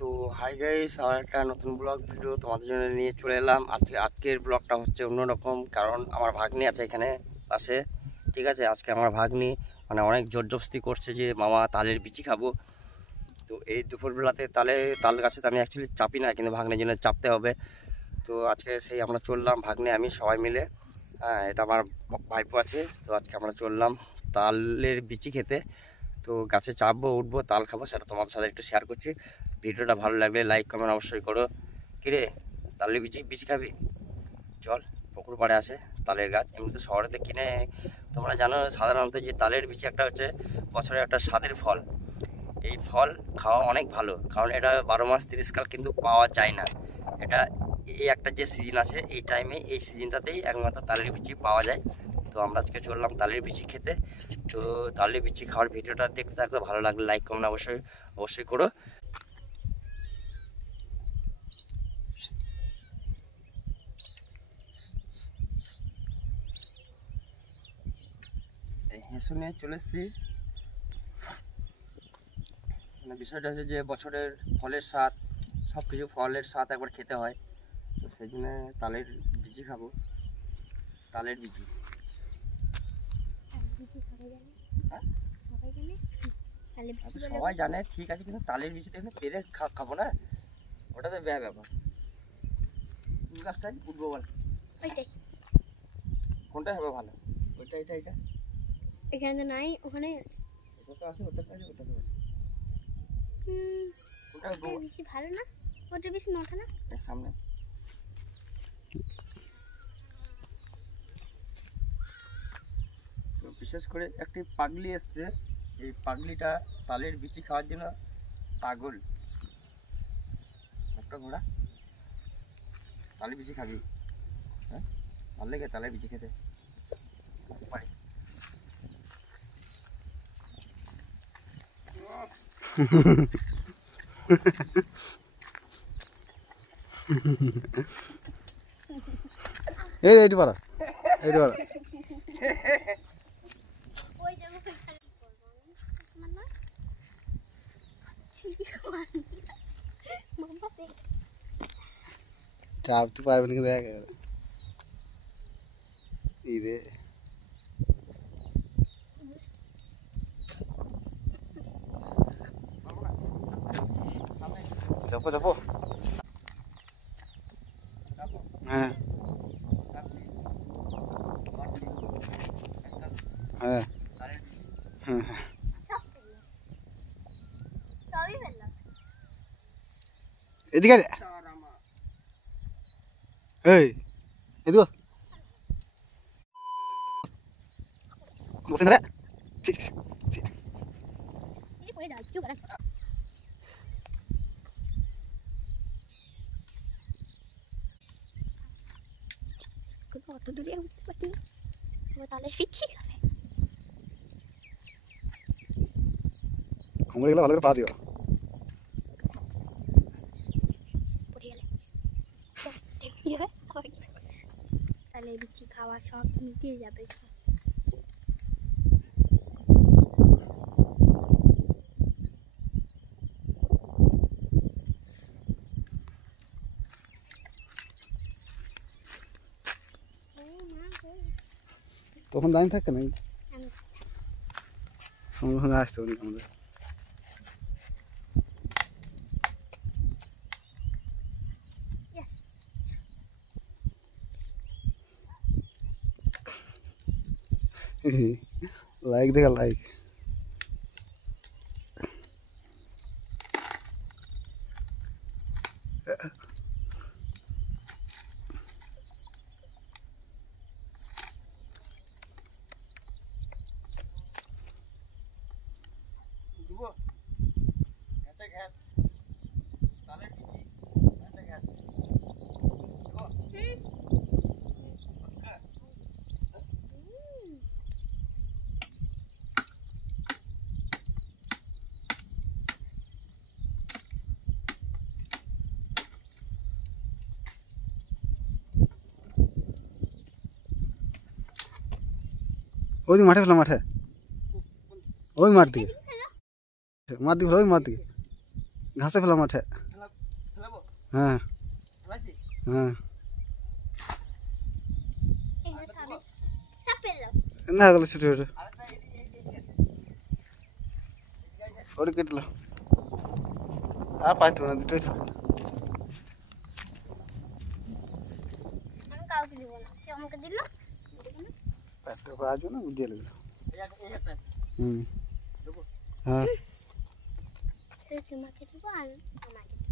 তো hi guys, আমার একটা নতুন ব্লগ ভিডিও তোমাদের জন্য নিয়ে চলে এলাম। আজকের ব্লগটা হচ্ছে অন্যরকম, কারণ আমার ভাগ্নি আছে এখানে পাশে। ঠিক আছে, আজকে আমার ভাগ্নি মানে অনেক জোরজবস্তি করছে যে মামা তালের বিচি খাবো। তো এই দুপুরবেলাতে তাল গাছে তো আমি অ্যাকচুয়ালি চাপি না, কিন্তু ভাগ্নের জন্য চাপতে হবে। তো আজকে সেই আমরা চললাম ভাগ্নে আমি সবাই মিলে। হ্যাঁ, এটা আমার ভাইপো আছে। তো আজকে আমরা চললাম তালের বিচি খেতে। তো গাছে চাপবো, উঠবো, তাল খাবো, সেটা তোমাদের সাথে একটু শেয়ার করছি। ভিডিওটা ভালো লাগলে লাইক কমেন্ট অবশ্যই করো। কিরে, তালের বিচি খাবি? চল, পুকুর পাড়ে আসে তালের গাছ। এমনিতে শহরেতে কিনে তোমরা জানো সাধারণত যে তালের বিচি একটা হচ্ছে বছরের একটা স্বাদের ফল। এই ফল খাওয়া অনেক ভালো, কারণ এটা 12 মাস 30 কাল কিন্তু পাওয়া যায় না। এটা এই একটা যে সিজন আছে, এই টাইমে এই সিজনটাতেই একমাত্র তালের বিচি পাওয়া যায়। তো আমরা আজকে চললাম তালের বিচি খেতে। তো তালের বিচি খাওয়ার ভিডিওটা দেখতে থাকলে ভালো লাগলে লাইক কমেন্ট অবশ্যই করো। হেঁসু নিয়ে চলে এসেছি। মানে বিষয়টা হচ্ছে যে বছরের ফলের স্বাদ, সব কিছু ফলের স্বাদ একবার খেতে হয়। তো সেই জন্য তালের বিচি খাবো, তালের বিচি। সবাই জানে ঠিক আছে, কিন্তু তালের বিচিতে এখানে পেরে খাবো না, ওটা তো ব্যাপার। কোন গাছটাই উঠবো বল? কোনটা হবে ভালো? ওইটা এটা এখানে তো নাই, ওখানেই আছে। ওটা আছে, ওটা আছে, ওটা আছে। ওটা বেশি ভালো না, ওটা বেশি মোটা না। সামনে বিশেষ করে একটি পাগলি এসছে। এই পাগলিটা তালের বিচি খাওয়ার জন্য পাগল। একটা ঘোড়া, তালের বিচি খাবি? হ্যাঁ, ভালো লাগে তালের বিচি খেতে। পারি এইটি পারা চাপতে পারবে নাকি দেখ। এই রে চাপো হ্যাঁ হ্যাঁ হ্যাঁ এদিকে এই এদিকে বসে না রে। অত দূরে উঠতে পারি না, তাহলে শিখছি। ঘুমড়ে গেলে ভালো করে পা দিও। তাহলে বিচি খাওয়া সব মিটিয়ে যাবে। তখন দাঁড়িয়ে থাকতে নাই, সঙ্গে আসতে হবে আমাদের। লাইক দেখা লাইক। ওই মাঠে ফেলা, মাঠে ওই মাঠ দিকে, ওই মাঠ দিকে ঘাসে ফেলা মাঠে। হ্যাঁ আলাইছি হ্যাঁ এখানে সামনে সাপের লোক না গেল ছোট ছোট আরেকটা এই আছে ওটা কেটলো আর পাইতো না দুটোই থাকে আমি কাউকে দিব না সে আমাকে দিল পাঁচটা করে আসবে না বুঝিয়ে লাগলো এই একটা হুম দেবো হ্যাঁ সে তোমাকে দিব আর আমাকে দিব।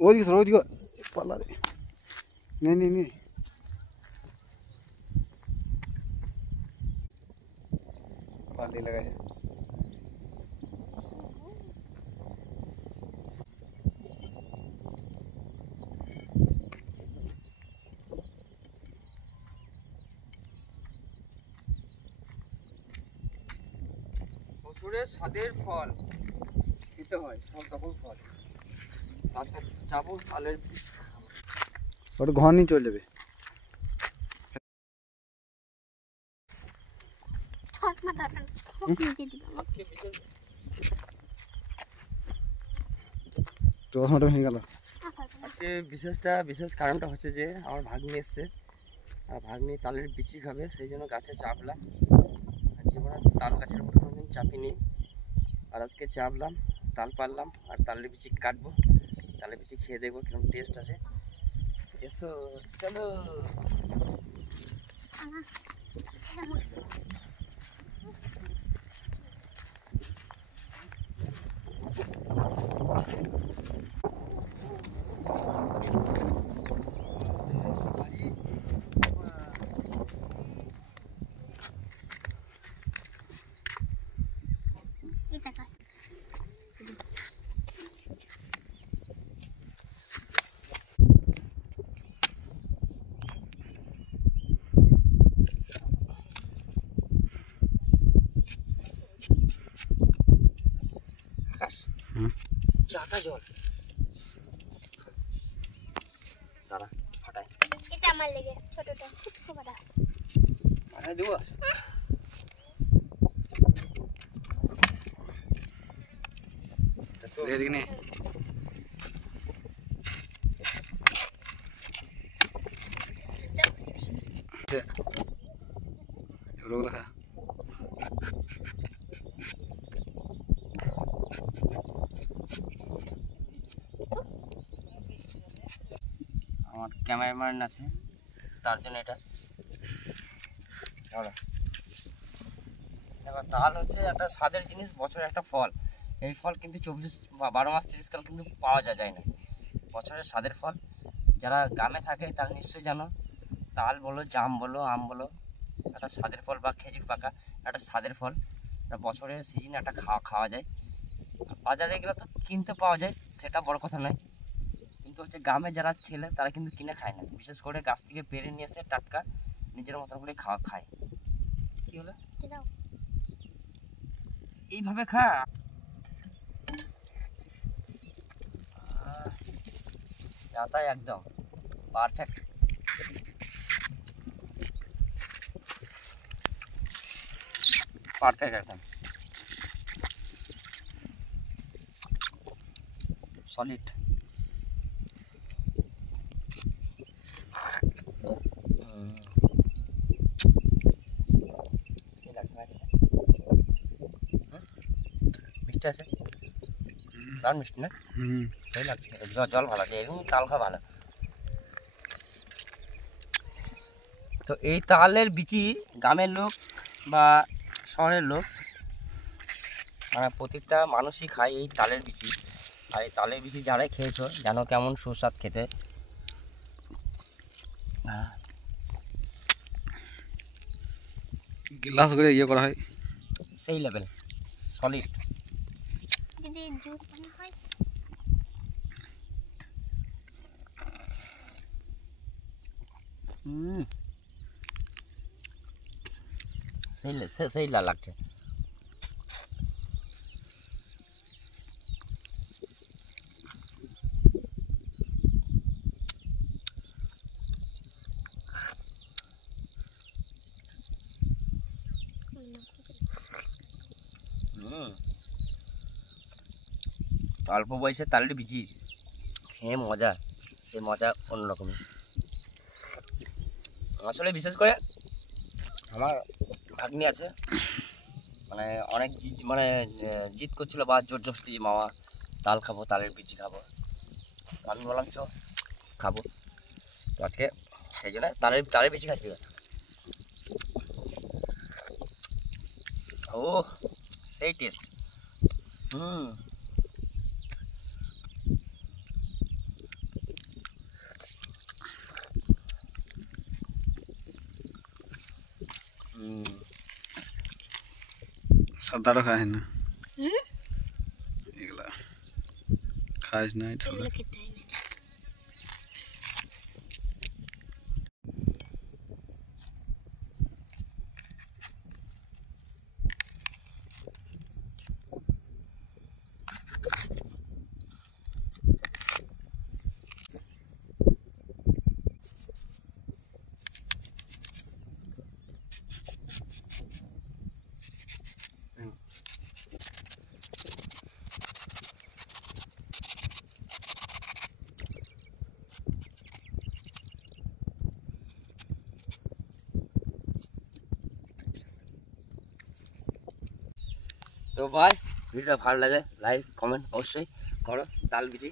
চলবে এটা ওদিকে পাল্লা রে নে পাল্লি লাগাই বছরের স্বাদের ফল খেতে হয় সব রকম ফল আজকে যাবো তালের ওটা ঘর নিয়ে চলে যাবে চশমা দরকার খুব নিতে দিব আজকে বিশেষ চশমাটা ভেঙে গেল আজকে বিশেষ কারণটা হচ্ছে যে আমার ভাগ্নি এসছে আর ভাগ্নি তালের বিচি খাবে সেই জন্য গাছে চাপলাম আর জীবনে তাল গাছের উপর কোনোদিন চাপিনি আর আজকে চাপলাম তাল পারলাম আর তালের বিচি কাটবো তালের বিচি খেয়ে দেখবো কিরকম টেস্ট আছে এসো চলো এটা কাজ আকাশ চাকা জল দাঁড়া ফাটাই এটা আমার লেগে ছোটটা খুব ছোটটা ফাটাই দেবো এদিকে নে ওগুলো খা আমার ক্যামেরাম্যান আছে তার জন্য এটা ধরো এবার তাল হচ্ছে একটা স্বাদের জিনিস বছরের একটা ফল এই ফল কিন্তু 12 মাস 30 কাল কিন্তু পাওয়া যায় না বছরের স্বাদের ফল যারা গ্রামে থাকে তারা নিশ্চয়ই জানো তাল বলো জাম বলো আম বলো একটা স্বাদের ফল বা খেজুর পাকা একটা স্বাদের ফল এটা বছরের সিজনে একটা খাওয়া যায় বাজারে এগুলো তো কিনতে পাওয়া যায় সেটা বড় কথা নয় কিন্তু হচ্ছে গ্রামে যারা ছেলে তারা কিন্তু কিনে খায় না বিশেষ করে গাছ থেকে পেরে নিয়ে এসে টাটকা নিজের মতন করে খায় কি হলো দাও এইভাবে খা যাতাই একদম পারফেক্ট একদম সলিড মিষ্টি আছে দারুণ মিষ্টি না সেই লাগছে জল ভালো আছে এরকম তাল খাওয়া ভালো তো এই তালের বিচি গ্রামের লোক বা শহরের লোক মানে প্রত্যেকটা মানুষই খায় এই তালের বিচি আর এই তালের বিচি যারাই খেয়েছো জানো কেমন সুস্বাদ খেতে গ্লাস করে ইয়ে করা হয় সেই লেভেল সলিড যদি জুস পানি হয় সেই লাগছে অল্প বয়সে তালের বিচি খেয়ে মজা, সেই মজা অন্যরকমই। আসলে বিশেষ করে আমার ভাগ্নি আছে, মানে অনেক মানে জিদ করছিল বা জোর জবস্তি, মামা তাল খাবো, তালের বিচি খাবো। আমি বললাম চ খাবো, তো আজকে সেই জন্য তালের বিচি খাচ্ছি। ও সেই টেস্ট। হুম হুম সাদারও খায় না হুম এগুলা, খাস না এটা। এগুলো খেতে হয় না। তো ভাই ভিডিওটা ভালো লাগে লাইক কমেন্ট অবশ্যই করো। তাল বিচি